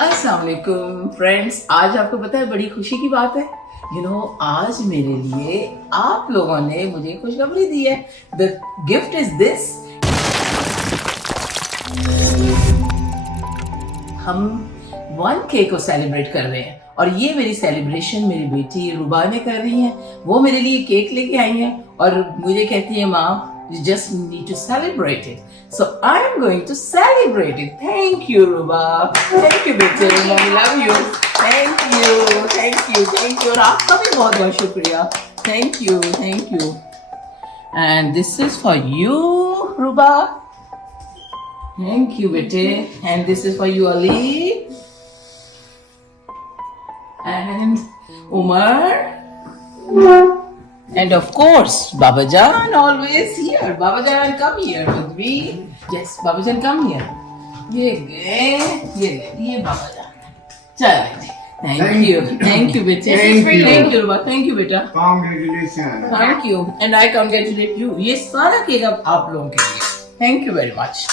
अस्सलाम वालेकुम फ्रेंड्स, आज आपको पता है बड़ी खुशी की बात है। आज मेरे लिए आप लोगों ने मुझे खुशखबरी दी है। The gift is this. हम 1K को सेलिब्रेट कर रहे हैं और ये मेरी सेलिब्रेशन मेरी बेटी रुबा ने कर रही है। वो मेरे लिए केक लेके आई है और मुझे कहती है माँ, you just need to celebrate it. So I am going to celebrate it. Thank you, Ruba. Thank you, बेटे. Mommy love you. Thank you. Thank you. Thank you. और आपका भी बहुत बहुत शुक्रिया. Thank you. Thank you. And this is for you, Ruba. Thank you, बेटे. And this is for you, Ali. And Umar. And of course, Babajan always here. Babajan, come here with me. Yes, Babajan, come here. ये Babajan. चल, thank you, beta. Thank you, Ruba. Thank you, beta. Congratulations. Thank you, and I congratulate you. ये सारा cake अब आप लोगों के लिए. Thank you very much.